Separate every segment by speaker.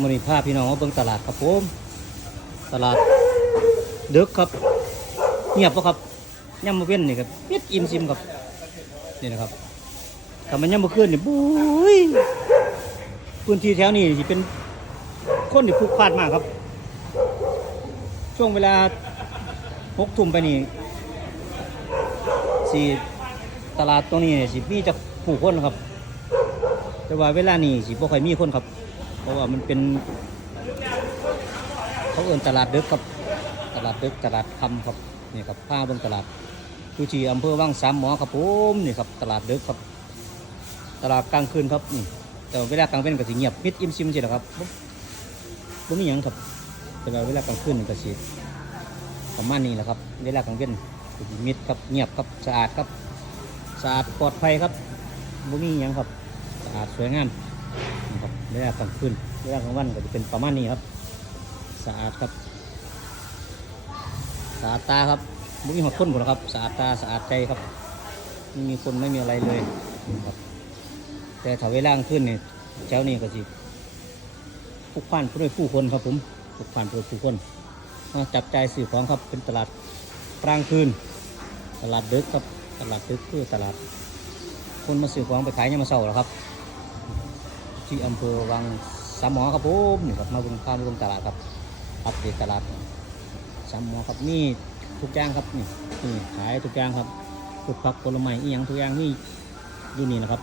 Speaker 1: มือนี้พาพี่น้องมาเบิ่งตลาดครับผมตลาดเดึกครับ เงียบปะครับย่ำมาเว้นนี่ครับเปิดอิ่มซิมครับนี่นะครับถ้ามันย่ำมาขึ้นนี่บุ้ยพื้นที่แถวนี้สิเป็นคนที่พลุกพลานมากครับ ช่วงเวลาหกทุ่มไปนี่สีตลาดตรงนี้นี่สิมีจะผู้คนครับ แต่ว่าเวลานี้สิบ่ค่อยมีคนครับ เพราะว่ามันเป็น เขาเอิ้นตลาดเดึกครับ ตลาดเดึกตลาดคำครับนี่ครับผ้าบนตลาดทุชีอำเภอวังสามหมอครับผมนี่ครับตลาดเดึกครับ ตลาดกลางคืนครับนี่แต่เวลากลางเว้นก็สิเงียบมิดอิ่มซิมสิแหละครับบ่มีหยังครับ แต่ว่าเวลากลางคืนนี่ก็สิประมาณนี้แหละครับ เวลากลางเว้นมิดครับเงียบครับสะอาดครับสะอาดปลอดภัยครับบ่มีหยังครับสะอาดสวยงาม นี่ครับเวลากลางคืนเวลากลางวันก็จะเป็นประมาณนี้ครับ สะอาดครับ สะอาดตาครับไม่มีหัวคนหมดครับ สะอาดตาสะอาดใจครับไม่มีคนไม่มีอะไรเลยครับแต่ถ้าเวลากลางคืนเนี่ยเจ้านี่ก็สิผูกพันด้วยผู้คนครับผมผูกพันด้วยผู้คนมาจับใจสื่อของครับเป็นตลาดกลางคืน ตลาดดึกครับตลาดดึกคือตลาดคนมาซื้อของไปขายยามมาเช้าแล้วครับ ที่อำเภอวังสามหมอครับผมนี่ครับมาบิ่งพามาเบิ่งตลาดครับอัปเดตตลาดสามหมอครับนี่ทุกอย่างครับนี่นี่ขายทุกอย่างครับทุกผักผลไม้อีหยังทุกอย่างนี่อยู่นี่นะครับ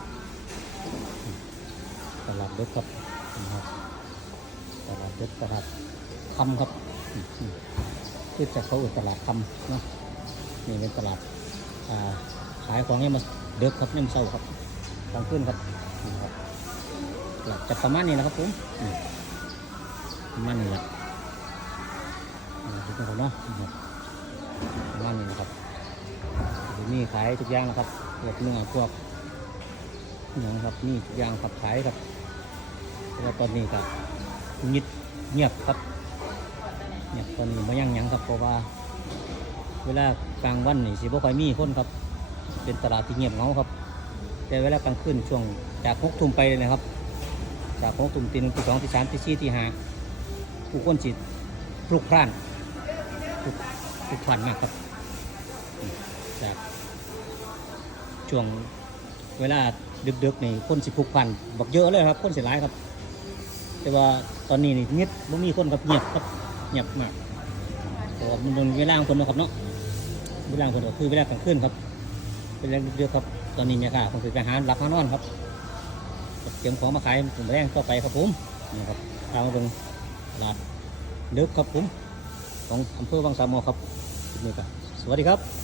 Speaker 1: ตลาดเด็กครับนี่ครับตลาดเด็กตลาดคำครับคือจะเขาอิ้นตลาดคำนะนี่เป็นตลาดขายของเนี่ยมาเด็กครับเนี่ยมาเศร้าครับกลางคืนครับนี่ครับ หลักจะประมาณนี้นะครับผมอืมประมาณนี้แหละทุกคนเนาะนะครับประมาณนี้นะครับนี้ขายทุกอย่างนะครับพวกเนื้อพวกเนื้อครับนี่ทุกอย่างครับขายครับแต่ว่าตอนนี้ก็เงียบเงียบครับเงียบตอนนี้ไม่ยังยังครับเพราะว่า เวลากลางวันนี่สิบ่ค่อยมีคนครับ เป็นตลาดที่เงียบเงาครับ แต่เวลากลางคืนช่วงจากหกทุ่มไปเลยนะครับ จากของตุ่มตีหนึ่งตีสองตีสามตีสี่ตีห้าผู้คนจิตพลุกพล่านพลุกพลุกพล่านมากครับ จากช่วงเวลาดึกๆนี่คนสิพลุกพล่านบอกเยอะเลยครับคนเสิหลายครับ แต่ว่าตอนนี้นี่เงียบไม่มีคนครับเงียบครับเงียบมากเพราะมันเป็นเวลาของคนนะครับเนาะเวลาของคนก็คือเวลากลางคืนครับเป็นเวลาดึกๆครับตอนนี้เนี่ยค่ะคงคือการหาหลักหานอนครับ เตรียมของมาขายผมแรงต่อไปครับผมนี่ครับตามมาเป็นตลาดเลิกครับผมของอำเภอบางสามหมอครับนี่ครับสวัสดีครับ